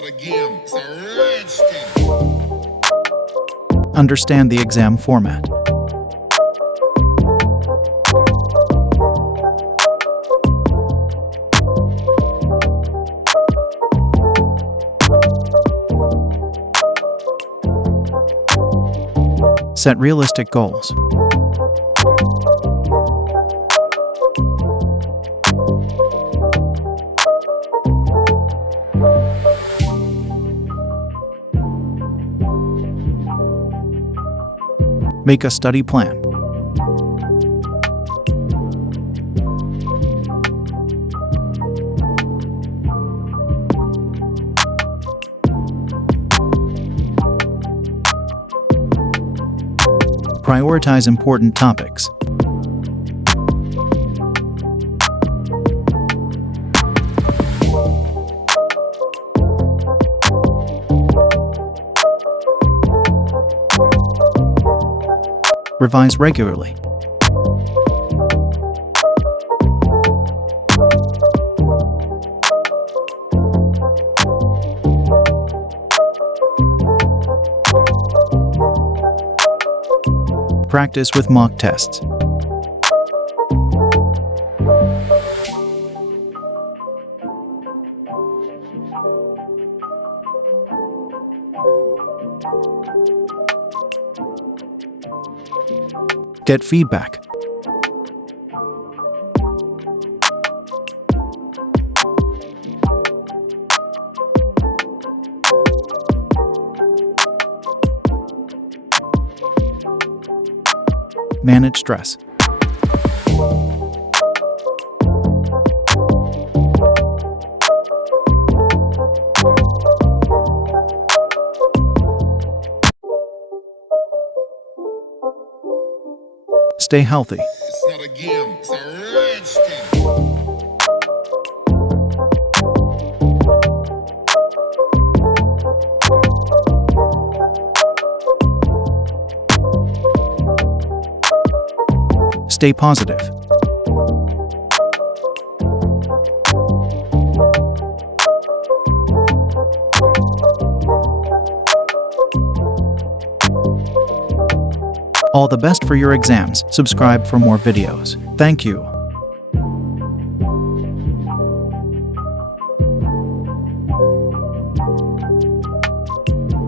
not a game, it's a rich thing. Understand the exam format. Set realistic goals. Make a study plan. Prioritize important topics. Revise regularly. Practice with mock tests. Get feedback. Manage stress. Stay healthy. It's not a game, it's a rich thing. Stay positive. All the best for your exams. Subscribe for more videos. Thank you.